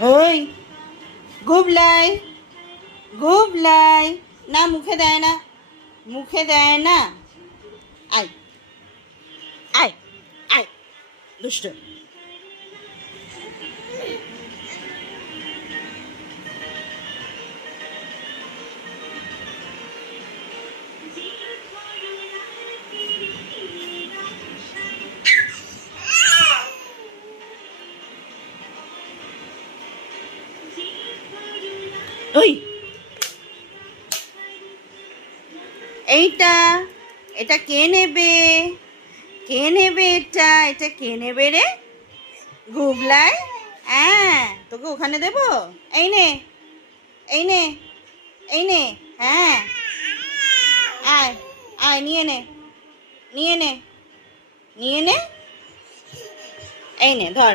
ওই গুবলাই গুবলাই, না মুখে দেয় না, মুখে দেয় না। আয় আয় আয় দুষ্ট। ওই এইটা, এটা কে নেবে? কে নেবে? এটা এটা কে নেবে রে? গুবলাই, হ্যাঁ তোকে ওখানে দেবো। এই নে, এই নে, এই নে। হ্যাঁ, আয় আয়, নিয়ে নে, নিয়ে নে, নিয়ে নে। এই নে ধর।